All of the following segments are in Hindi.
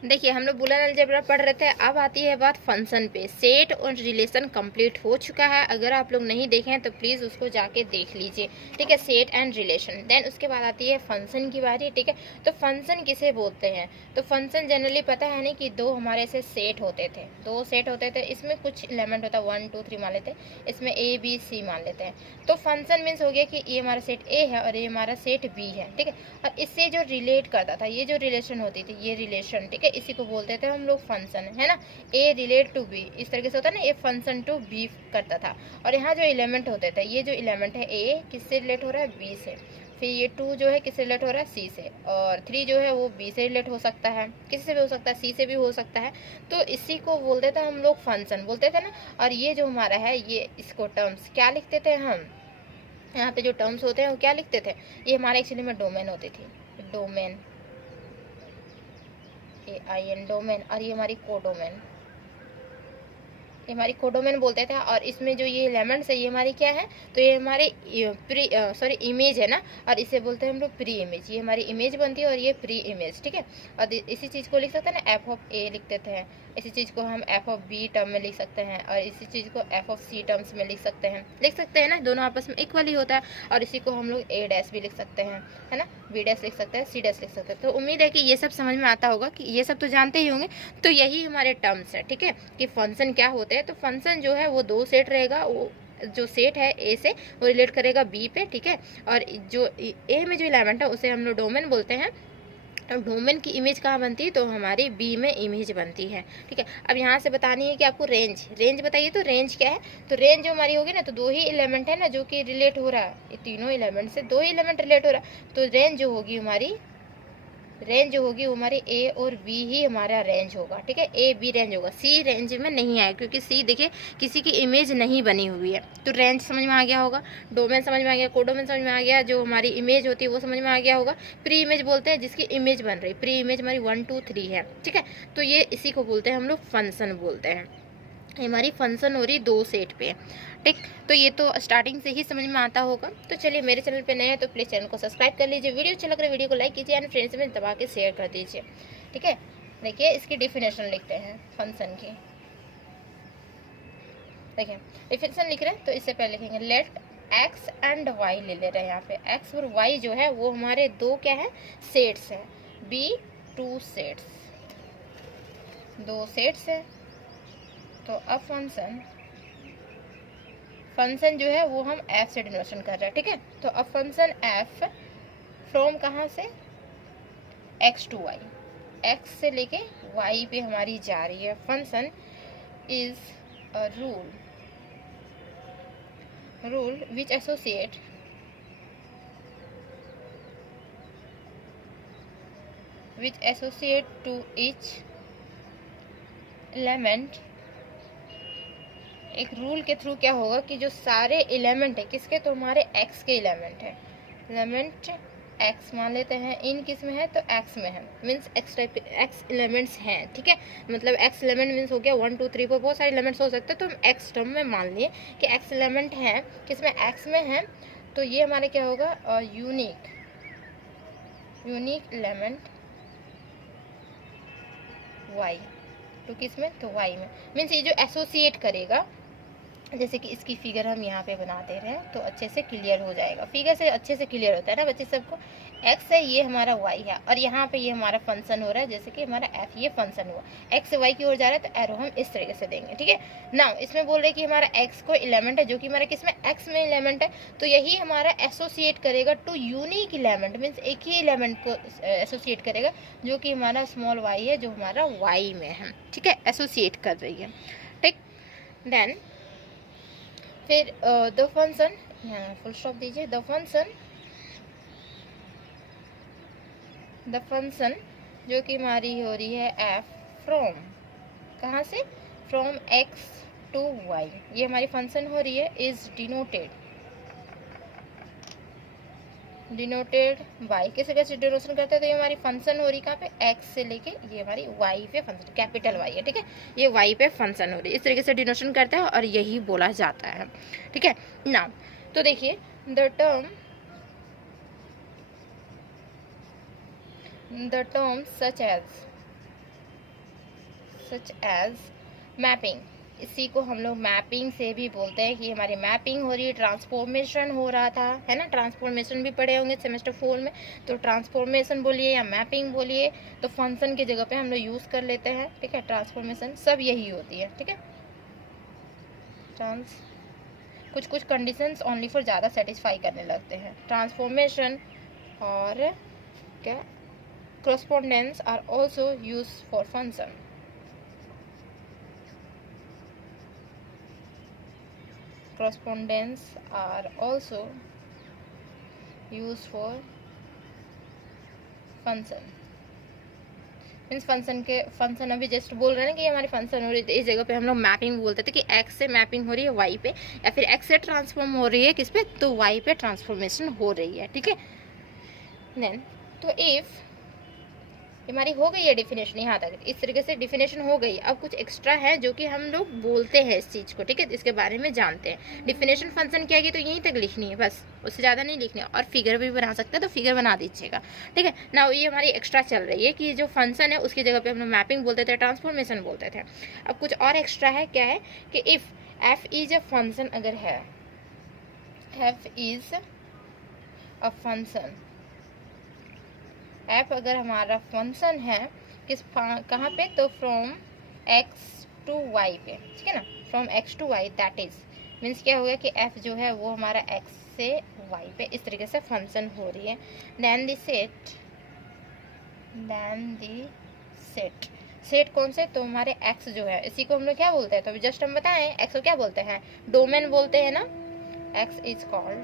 देखिए हम लोग बूलियन अलजेब्रा पढ़ रहे थे, अब आती है बात फंक्शन पे। सेट और रिलेशन कंप्लीट हो चुका है, अगर आप लोग नहीं देखे हैं तो प्लीज़ उसको जाके देख लीजिए, ठीक है, सेट एंड रिलेशन। देन उसके बाद आती है फंक्शन की बारी, ठीक है। तो फंक्शन किसे बोलते हैं? तो फंक्शन जनरली पता है नहीं कि दो हमारे से सेट होते थे, दो सेट होते थे, इसमें कुछ एलिमेंट होता है 1 2 3 मान लेते हैं, इसमें ABC मान लेते हैं। तो फंक्शन मीन्स हो गया कि ये हमारा सेट ए है और ये हमारा सेट बी है, ठीक है। और इससे जो रिलेट करता था, ये जो रिलेशन होती थी, ये रिलेशन, ठीक है, इसी को बोलते थे हम लोग फंक्शन, है ना। ए रिलेट टू बी, इस तरीके से होता है ना, ए फंक्शन टू बी करता था। और यहाँ जो एलिमेंट होते थे, ये जो एलिमेंट है ए किससे रिलेट हो रहा है? बी से। फिर ये 2 जो है किससे रिलेट हो रहा है? सी से। और 3 जो है वो बी से रिलेट हो सकता है, किसी से भी हो सकता है, सी से भी हो सकता है। तो इसी को बोलते थे हम लोग फंक्शन, बोलते थे ना। और ये जो हमारा है, ये इसको टर्म्स क्या लिखते थे हम? यहाँ पे जो टर्म्स होते हैं वो क्या लिखते थे? ये हमारे एक्चुअली में डोमेन होती थी, डोमेन, AIN डोमेन। और ये हमारी कोडोमेन, ये हमारी कोडोमेन बोलते थे। और इसमें जो ये एलिमेंट्स है, ये हमारी क्या है? तो ये हमारे इमेज है ना। और इसे बोलते हैं हम लोग प्री इमेज, ये हमारी इमेज बनती है और ये प्री इमेज, ठीक है। और इसी चीज़ को लिख सकते हैं ना, f(a) लिखते थे। इसी चीज़ को हम f(b) टर्म में लिख सकते हैं, और इसी चीज़ को f(c) टर्म्स में लिख सकते हैं ना, दोनों आपस में इक्वल ही होता है। और इसी को हम लोग a' भी लिख सकते हैं, है ना, b' लिख सकते हैं, c' लिख सकते हैं। तो उम्मीद है कि ये सब समझ में आता होगा, कि ये सब तो जानते ही होंगे। तो यही हमारे टर्म्स है, ठीक है, कि फंक्शन क्या होते हैं। तो फंक्शन जो है वो दो सेट रहेगा, वो जो सेट है ए से वो रिलेट करेगा बी पे, ठीक है। और जो ए में जो एलिमेंट है उसे हम लोग डोमेन बोलते हैं। अब डोमेन की इमेज कहाँ बनती है? तो हमारी बी में इमेज बनती है, ठीक है। अब यहाँ से बतानी है कि आपको रेंज बताइए। तो रेंज क्या है? तो रेंज जो हमारी होगी ना, तो दो ही एलिमेंट है ना जो कि रिलेट हो रहा है, ये तीनों एलिमेंट से दो ही एलिमेंट रिलेट हो रहा है। तो रेंज जो होगी हमारी, रेंज जो होगी वो हमारी ए और बी ही हमारा रेंज होगा, ठीक है। ए बी रेंज होगा, सी रेंज में नहीं आएगा, क्योंकि सी देखिए किसी की इमेज नहीं बनी हुई है। तो रेंज समझ में आ गया होगा, डोमेन समझ में आ गया, कोडोमेन समझ में आ गया, जो हमारी इमेज होती है वो समझ में आ गया होगा। प्री इमेज बोलते हैं जिसकी इमेज बन रही, प्री इमेज हमारी 1 2 3 है, ठीक है। तो ये इसी को बोलते हैं हम लोग फंक्शन बोलते हैं। हमारी फंक्शन हो रही दो सेट पे, ठीक। तो ये तो स्टार्टिंग से ही समझ में आता होगा। तो चलिए, मेरे चैनल पे नए हैं तो प्लीज़ चैनल को सब्सक्राइब कर लीजिए, वीडियो अच्छा लग रहा है वीडियो को लाइक कीजिए एंड फ्रेंड्स में दबा के शेयर कर दीजिए, ठीक है। देखिए इसकी डिफिनेशन लिखते हैं फंक्शन की। देखिए डिफिनेशन लिख रहे हैं तो इससे पहले लिखेंगे लेट एक्स एंड वाई ले ले रहे हैं। यहाँ पे एक्स और वाई जो है वो हमारे दो क्या है? सेट्स हैं। बी 2 सेट्स, दो सेट्स है। तो अब फंक्शन जो है वो हम f से डिनोशन कर रहे हैं, ठीक है। तो अब फंक्शन f फ्रॉम कहाँ से? x टू y, x से लेके y पे हमारी जा रही है। Function is a rule which associate to each element. एक रूल के थ्रू क्या होगा कि जो सारे एलिमेंट है किसके? तो हमारे x के एलिमेंट है, एलिमेंट x मान लेते हैं, इन किस में है? तो x में है, मीन्स x एलिमेंट्स हैं, ठीक है। मतलब x एलिमेंट मीन्स हो गया 1 2 3 4, बहुत सारे एलिमेंट्स हो सकते हैं। तो हम x टर्म में मान लिए कि x एलिमेंट है किसमें? x में है। तो ये हमारे क्या होगा? यूनिक एलिमेंट y, तो किस में? तो y में। मीन्स ये जो एसोसिएट करेगा, जैसे कि इसकी फिगर हम यहाँ पे बना दे रहे हैं तो अच्छे से क्लियर हो जाएगा। फिगर से अच्छे से क्लियर होता है ना बच्चे सबको। x है, ये हमारा y है, और यहाँ पे ये हमारा फंक्शन हो रहा है, जैसे कि हमारा f, ये फंक्शन हुआ, x से y की ओर जा रहा है। तो एरो हम इस तरीके से देंगे, ठीक है ना। इसमें बोल रहे कि हमारा x को एलिमेंट है जो कि हमारा किसमें? x में एलिमेंट है। तो यही हमारा एसोसिएट करेगा टू यूनिक एलिमेंट, मीन्स एक ही एलिमेंट को एसोसिएट करेगा जो कि हमारा स्मॉल y है, जो हमारा y में है, ठीक है, एसोसिएट कर रही है, ठीक। देन फिर द फंक्शन, यहाँ फुल स्टॉप दीजिए। द फंक्शन जो कि हमारी हो रही है f फ्रॉम, कहाँ से? फ्रॉम x टू y, ये हमारी फंक्शन हो रही है, इज डिनोटेड बाई, किस जगह से डिनोशन करते हैं? तो ये हमारी फंक्शन हो रही कहाँ पे? x से लेके ये हमारी y पे फंक्शन, कैपिटल y है, ठीक है, ये y पे फंक्शन हो रही है, इस तरीके से डिनोशन करते हैं और यही बोला जाता है, ठीक है ना। तो देखिए the term such as, such as mapping, इसी को हम लोग मैपिंग से भी बोलते हैं कि हमारी मैपिंग हो रही है, ट्रांसफॉर्मेशन हो रहा था, है ना। ट्रांसफॉर्मेशन भी पढ़े होंगे सेमेस्टर 4 में, तो ट्रांसफॉर्मेशन बोलिए या मैपिंग बोलिए, तो फंक्शन की जगह पे हम लोग यूज़ कर लेते हैं, ठीक है। ट्रांसफॉर्मेशन सब यही होती है, ठीक है। कुछ कुछ कंडीशंस ओनली फॉर ज़्यादा सेटिस्फाई करने लगते हैं। ट्रांसफॉर्मेशन और क्या, correspondence are also used for function. Correspondence are also used for function. Means function के फंक्शन अभी जस्ट बोल रहे हैं कि हमारी फंक्शन हो रही है, इस जगह पे हम लोग मैपिंग बोलते थे कि एक्स से मैपिंग हो रही है वाई पे, या फिर एक्स से ट्रांसफॉर्म हो रही है किस पे, तो वाई पे ट्रांसफॉर्मेशन हो रही है, ठीक है। देन तो इफ हमारी हो गई है डिफिनेशन यहाँ तक, इस तरीके से डिफिनेशन हो गई। अब कुछ एक्स्ट्रा है जो कि हम लोग बोलते हैं इस चीज़ को, ठीक है, इसके बारे में जानते हैं। डिफिनेशन फंक्शन क्या है तो यहीं तक लिखनी है बस, उससे ज़्यादा नहीं लिखनी है। और फिगर भी बना सकते हैं तो फिगर बना दीजिएगा, ठीक है ना। ये हमारी एक्स्ट्रा चल रही है कि जो फंक्शन है उसकी जगह पे हम लोग मैपिंग बोलते थे, ट्रांसफॉर्मेशन बोलते थे। अब कुछ और एक्स्ट्रा है, क्या है कि if F is a function अगर है, F is a function, F अगर हमारा फंक्शन है कहाँ पे, तो फ्रॉम एक्स टू वाई पे, ठीक है ना। From X to Y, that is means क्या होगा कि एफ जो है वो हमारा एक्स से वाई पे इस तरीके से फंक्शन हो रही है। देन द सेट, सेट कौन से, तो हमारे एक्स जो है इसी को हम लोग क्या बोलते हैं, तो अभी जस्ट हम बताएं एक्स को क्या बोलते हैं, डोमेन बोलते हैं ना। एक्स इज कॉल्ड,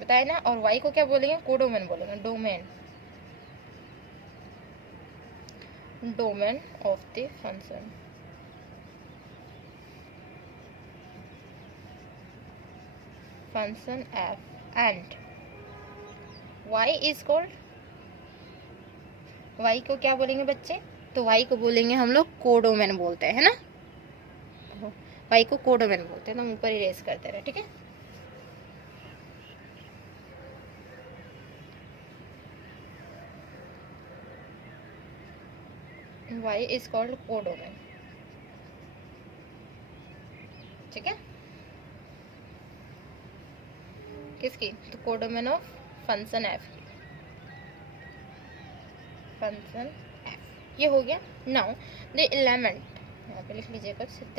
बताए ना। और वाई को क्या बोलेंगे, कोडोमेन बोलेंगे, domain of the function. Function f and y is called, y को क्या बोलेंगे बच्चे, तो y को बोलेंगे हम लोग कोडोमेन बोलते हैं, है ना। y को कोडोमेन बोलते हैं, तो हम ऊपर इरेज करते रहे, ठीक है। y is called कोडोमेन, ठीक है, किसकी, तो codomain of function F, function F, ये हो गया। नाउ द एलिमेंट, यहाँ पे लिख लीजिएगा, द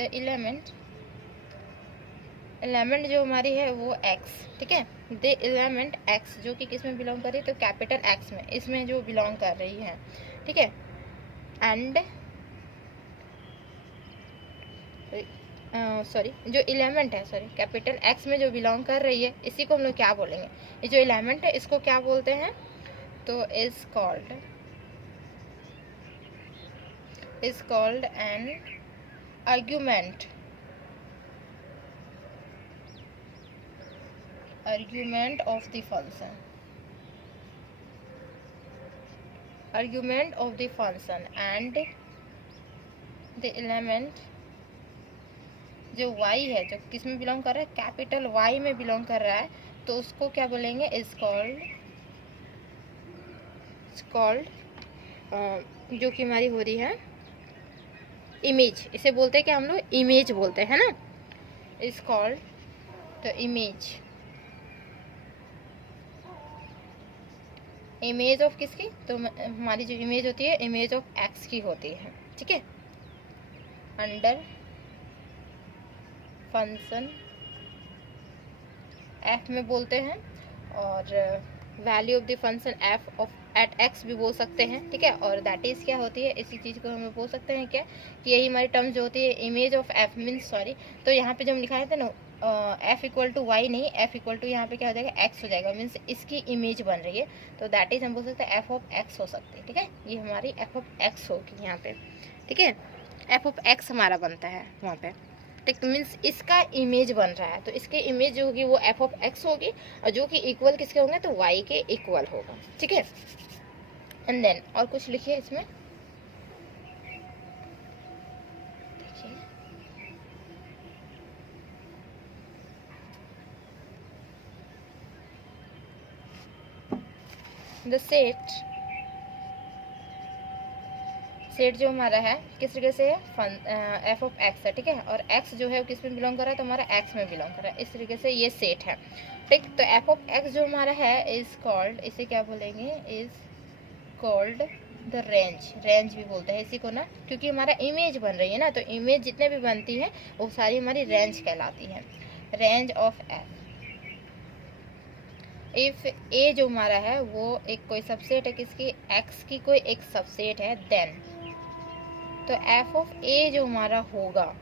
एलिमेंट जो हमारी है वो x, ठीक है। द एलिमेंट x जो कि किस में बिलोंग कर रही है, तो कैपिटल x में, इसमें जो बिलोंग कर रही है, ठीक है। एंड सॉरी जो एलिमेंट है, सॉरी कैपिटल x में जो बिलोंग कर रही है, इसी को हम लोग क्या बोलेंगे, ये जो एलिमेंट है इसको क्या बोलते हैं, तो is called an argument of the function, and the element जो y है, जो किस में बिलोंग कर रहा है, कैपिटल y में बिलोंग कर रहा है, तो उसको क्या बोलेंगे, इज कॉल्ड जो कि हमारी हो रही है इमेज, इसे बोलते हैं कि हम लोग इमेज बोलते हैं ना, इज कॉल्ड तो इमेज ऑफ किसकी, तो हमारी जो इमेज होती है इमेज ऑफ एक्स की होती है, ठीक है। अंडर फंक्शन एफ में बोलते हैं, और value of the function f of at x भी बोल सकते हैं, ठीक है। और दैट इज क्या होती है, इसी चीज़ को हम बोल सकते हैं क्या, कि यही हमारी टर्म जो होती है image of F means, sorry तो यहाँ पे जो हम लिखा थे ना एफ इक्वल टू वाई नहीं, एफ इक्वल टू यहाँ पे क्या हो जाएगा, एक्स हो जाएगा, मीन्स इसकी इमेज बन रही है, तो दैट इज हम बोल सकते हैं एफ ऑफ एक्स हो सकती है, ठीक है। ये हमारी एफ ऑफ एक्स होगी यहाँ पे, ठीक है, एफ ऑफ एक्स हमारा बनता है वहाँ पे, ठीक। मीन्स इसका इमेज बन रहा है, तो इसकी इमेज जो होगी वो एफ ऑफ एक्स होगी, और जो कि इक्वल किसके होंगे, तो वाई के इक्वल होगा, ठीक है। एंड देन और कुछ लिखिए इसमें, the सेट जो हमारा है किस तरीके से है, एफ ऑफ एक्स है, ठीक है, और एक्स जो है वो किस में बिलोंग कर रहा है, तो हमारा एक्स में बिलोंग कर रहा है। इस तरीके से ये सेट है, ठीक। तो एफ ऑफ एक्स जो हमारा है इज कॉल्ड, इसे क्या बोलेंगे, is called the range. Range भी बोलते हैं इसी को ना, क्योंकि हमारा इमेज बन रही है ना, तो इमेज जितने भी बनती है वो सारी हमारी रेंज कहलाती है, रेंज ऑफ एफ। इफ ए जो हमारा है वो एक कोई सबसेट है किसकी, एक्स की कोई एक सबसेट है, देन तो एफ ऑफ ए जो हमारा होगा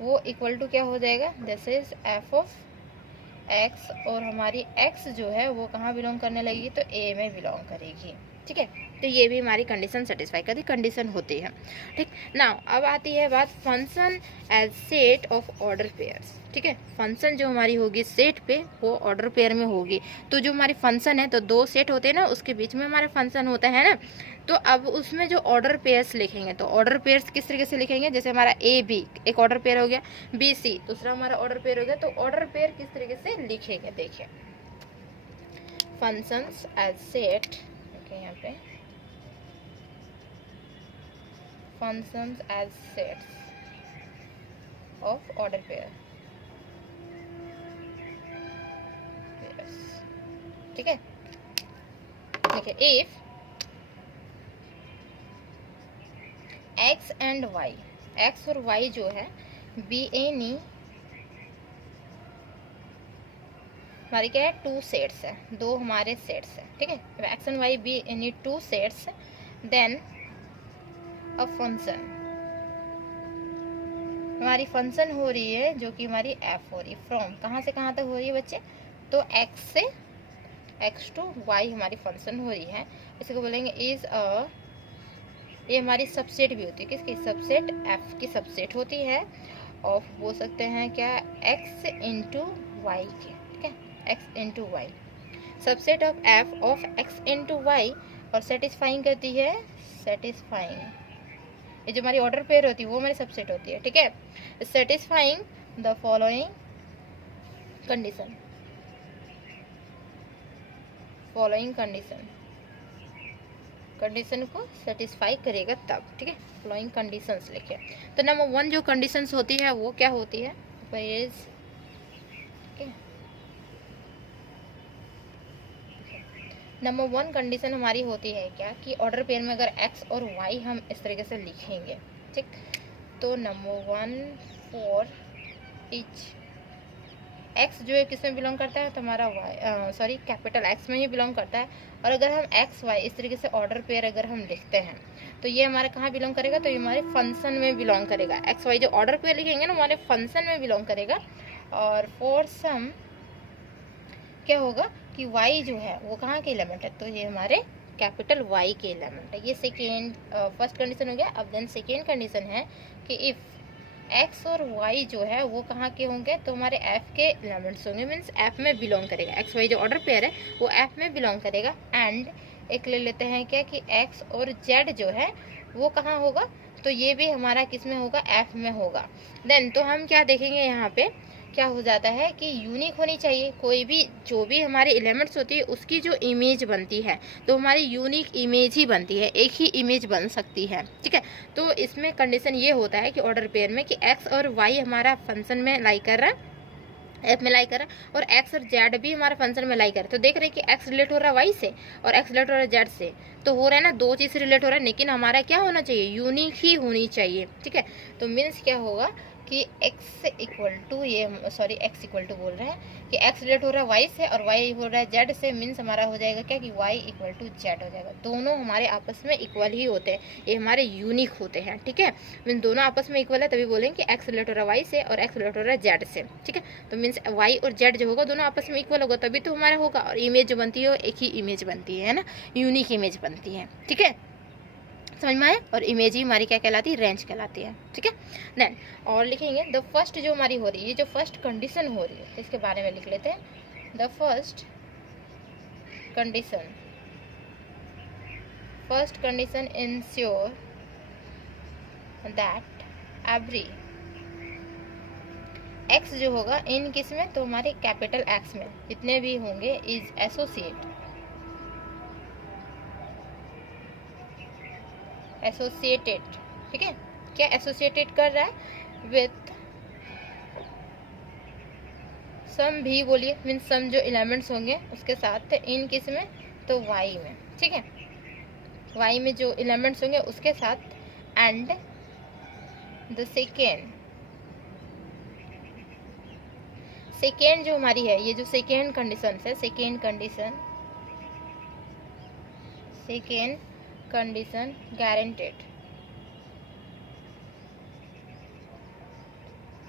वो इक्वल टू क्या हो जाएगा, this is F of x, और हमारी एक्स जो है वो कहाँ बिलोंग करने लगेगी, तो ए में बिलोंग करेगी, ठीक है। तो ये भी हमारी कंडीशन सेटिस्फाई करती कंडीशन होती है, ठीक। नाउ अब आती है बात function as set of order pairs, ठीक है। फंक्शन जो हमारी होगी सेट पे वो ऑर्डर पेयर में होगी। तो जो हमारी फंक्शन है, तो दो सेट होते हैं ना, उसके बीच में हमारा फंक्शन होता है ना, तो अब उसमें जो ऑर्डर पेयर्स लिखेंगे, तो ऑर्डर पेयर्स किस तरीके से लिखेंगे, जैसे हमारा ए बी एक ऑर्डर पेयर हो गया, बी सी दूसरा हमारा ऑर्डर पेयर हो गया, तो ऑर्डर पेयर किस तरीके से लिखेंगे, देखिए फंक्शंस एज सेट, यहाँ पे functions as sets of order pair, yes, ठीक है। देखिए if x and y, x और y जो है बी एनी हमारी क्या है, टू सेट्स है, दो हमारे सेट्स है, ठीक है। x and y be any two sets, then a function, हमारी फंक्शन हो रही है जो कि हमारी एफ हो रही है, फ्रॉम कहाँ से कहाँ तक हो रही है बच्चे, तो x से x टू y हमारी फंक्शन हो रही है। इसको बोलेंगे इज अ, ये हमारी सबसेट भी होती है, किसकी सबसेट, f की सबसेट होती है, ऑफ बोल सकते हैं क्या, x इंटू वाई के, ठीक है, x into y, subset of f of x into y, और सेटिस्फाइंग करती है, सेटिस्फाइंग, ये जो हमारी ऑर्डर पेयर होती है वो हमारी सबसेट होती है, ठीक है। Satisfying the following condition, following condition, condition को सेटिस्फाई करेगा तब, ठीक है। फॉलोइंग कंडीशंस लिखे, तो नंबर 1 जो कंडीशंस होती है वो क्या होती है, इज, नंबर 1 कंडीशन हमारी होती है क्या, कि ऑर्डर पेयर में अगर x और y हम इस तरीके से लिखेंगे, ठीक, तो नंबर 1 फॉर इच x जो है किस में बिलोंग करता है, तो हमारा y, सॉरी कैपिटल x में ही बिलोंग करता है, और अगर हम x y इस तरीके से ऑर्डर पेयर अगर हम लिखते हैं तो ये हमारा कहाँ बिलोंग करेगा, तो ये हमारे फंक्शन में बिलोंग करेगा, x y जो ऑर्डर पेयर लिखेंगे ना हमारे फंक्शन में बिलोंग करेगा। और फॉर सम क्या होगा कि y जो है वो कहाँ के एलिमेंट है, तो ये हमारे कैपिटल Y के एलिमेंट है। ये सेकेंड फर्स्ट कंडीशन हो गया। अब देन सेकेंड कंडीशन है कि इफ़ x और y जो है वो कहाँ के होंगे, तो हमारे f के एलिमेंट्स होंगे, मीन्स f में बिलोंग करेगा, x y जो ऑर्डर पेयर है वो f में बिलोंग करेगा। एंड एक ले लेते हैं क्या कि x और z जो है वो कहाँ होगा, तो ये भी हमारा किस में होगा, f में होगा। देन तो हम क्या देखेंगे यहाँ पे क्या हो जाता है कि यूनिक होनी चाहिए, कोई भी जो भी हमारे एलिमेंट्स होती है उसकी जो इमेज बनती है तो हमारी यूनिक इमेज ही बनती है, एक ही इमेज बन सकती है, ठीक है। तो इसमें कंडीशन ये होता है कि ऑर्डर पेयर में कि x और y हमारा फंक्शन में लाई कर रहा है, एफ में लाई कर रहा है, और x और z भी हमारे फंक्शन में लाई कर रहा है। तो देख रहे हैं कि x रिलेट हो रहा है y से और x रिलेट हो रहा है z से, तो हो रहा है ना, दो चीज़ रिलेट हो रहा है, लेकिन हमारा क्या होना चाहिए, यूनिक ही होनी चाहिए, ठीक है। तो मीन्स क्या होगा कि x इक्वल टू, ये सॉरी x इक्वल टू बोल रहे हैं कि x रिलेट हो रहा है y से और y हो रहा है z से, मीन्स हमारा हो जाएगा क्या कि y इक्वल टू z हो जाएगा। दोनों हमारे आपस में इक्वल ही होते हैं, ये हमारे यूनिक होते हैं, ठीक है। मीन्स दोनों आपस में इक्वल है तभी बोलेंगे कि x रिलेट हो रहा है y से और x रिलेट हो रहा है z से, ठीक है। तो मीन्स y और z जो होगा दोनों आपस में इक्वल होगा तभी तो हमारा होगा, और इमेज जो बनती है एक ही इमेज बनती है ना, यूनिक इमेज बनती है, ठीक है, समझ में आया। और इमेज ही हमारी क्या कहलाती है, रेंज कहलाती है, ठीक है। देन और लिखेंगे द फर्स्ट जो हमारी हो रही है, ये जो फर्स्ट कंडीशन हो रही है इसके बारे में लिख लेते हैं। The first condition ensure that every x जो होगा इन किस में, तो हमारे कैपिटल x में जितने भी होंगे इज एसोसिएटेड ठीक है, क्या एसोसिएटेड कर रहा है विथ सम भी, बोलिए मीन्स सम जो एलिमेंट्स होंगे उसके साथ इन किस में, तो वाई में, ठीक है, वाई में जो एलिमेंट्स होंगे उसके साथ, एंड द सेकेंड जो हमारी है, ये जो सेकेंड कंडीशन है, सेकेंड कंडीशन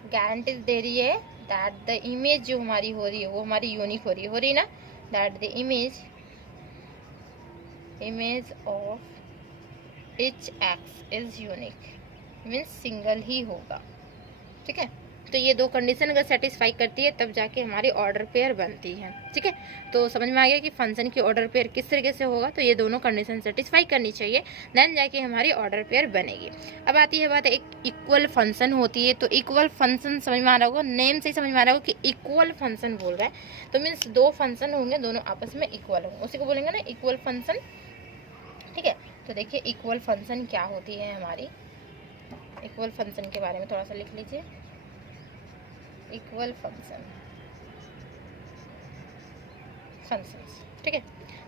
गारंटीज दे रही है दैट द इमेज जो हमारी हो रही है वो हमारी यूनिक हो रही ना, that the image of each x is unique, means single ही होगा, ठीक है। तो ये दो कंडीशन अगर सेटिस्फाई करती है तब जाके हमारी ऑर्डर पेयर बनती है, ठीक है। तो समझ में आ गया कि फंक्शन की ऑर्डर पेयर किस तरीके से होगा, तो ये दोनों कंडीशन सेटिस्फाई करनी चाहिए, देन जाके हमारी ऑर्डर पेयर बनेगी। अब आती है बात, एक इक्वल फंक्शन होती है, तो इक्वल फंक्शन समझ में आ रहा होगा, नेम से ही समझ में आ रहा होगा कि इक्वल फंक्शन बोल रहा है, तो मीन्स दो फंक्शन होंगे, दोनों आपस में इक्वल होंगे, उसी को बोलेंगे ना इक्वल फंक्शन, ठीक है। तो देखिए इक्वल फंक्शन क्या होती है हमारी, इक्वल फंक्शन के बारे में थोड़ा सा लिख लीजिए। इक्वल फंक्शंस, ठीक है।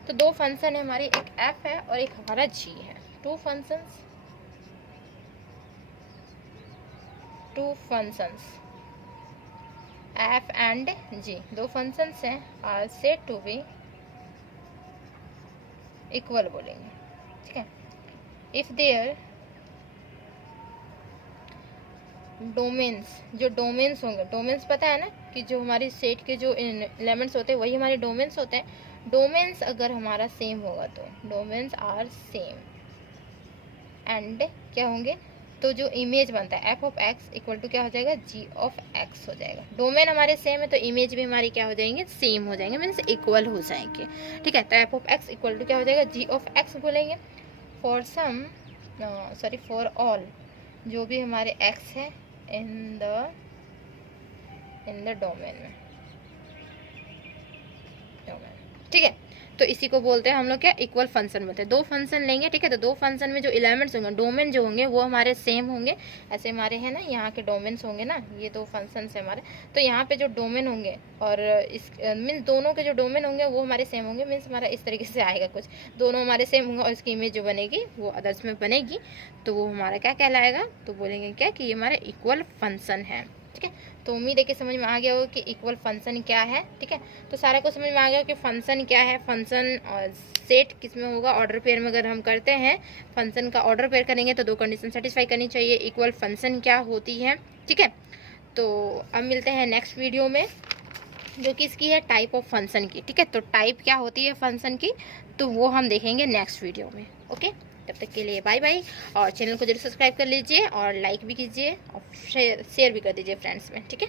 तो दो फंक्शन है हमारी, एक f है और एक हमारा g है, two functions f and g, दो फंक्शंस हैं, are said to be equal बोलेंगे, ठीक है। इफ देयर डोमेन्स, जो डोमेन्स होंगे, डोमेन्स पता है ना कि जो हमारी सेट के जो एलिमेंट्स होते हैं वही हमारे डोमेन्स होते हैं। डोमेन्स अगर हमारा सेम होगा तो डोमेन्स आर सेम, एंड क्या होंगे, तो जो इमेज बनता है f of x equal to क्या हो जाएगा, g ऑफ x हो जाएगा। डोमेन हमारे सेम है तो इमेज भी हमारी क्या हो जाएंगे, सेम हो जाएंगे, मीन्स इक्वल हो जाएंगे, ठीक है। तो f of x equal to क्या हो जाएगा, g ऑफ x बोलेंगे। फॉर ऑल जो भी हमारे x है इन द डोमेन में, ठीक है। तो इसी को बोलते हैं हम लोग क्या, इक्वल फंक्शन बोलते हैं। दो फंक्शन लेंगे, ठीक है, तो दो फंक्शन में जो एलिमेंट्स होंगे, डोमेन जो होंगे वो हमारे सेम होंगे, ऐसे हमारे हैं ना यहाँ के डोमेन्स होंगे ना, ये दो फंक्शंस है हमारे, तो यहाँ पे जो डोमेन होंगे और इस मीन्स दोनों के जो डोमेन होंगे वो हमारे सेम होंगे, मीन्स हमारा इस तरीके से आएगा कुछ, दोनों हमारे सेम होंगे और इसकी इमेज जो बनेगी वो अदर्स में बनेगी, तो वो हमारा क्या कहलाएगा, तो बोलेंगे क्या कि ये हमारा इक्वल फंक्शन है, ठीक है। तो उम्मीद है कि समझ में आ गया होगा कि इक्वल फंक्शन क्या है, ठीक है। तो सारा को समझ में आ गया कि फंक्शन क्या है, फंक्शन और सेट किस में होगा, ऑर्डर पेयर में अगर हम करते हैं फंक्शन का ऑर्डर पेयर करेंगे तो दो कंडीशन सेटिस्फाई करनी चाहिए, इक्वल फंक्शन क्या होती है, ठीक है। तो अब मिलते हैं नेक्स्ट वीडियो में जो कि इसकी है टाइप ऑफ फंक्शन की, ठीक है। तो टाइप क्या होती है फंक्शन की, तो वो हम देखेंगे नेक्स्ट वीडियो में, ओके। तब तक के लिए बाय बाय, और चैनल को जरूर सब्सक्राइब कर लीजिए और लाइक भी कीजिए और शेयर भी कर दीजिए फ्रेंड्स में, ठीक है।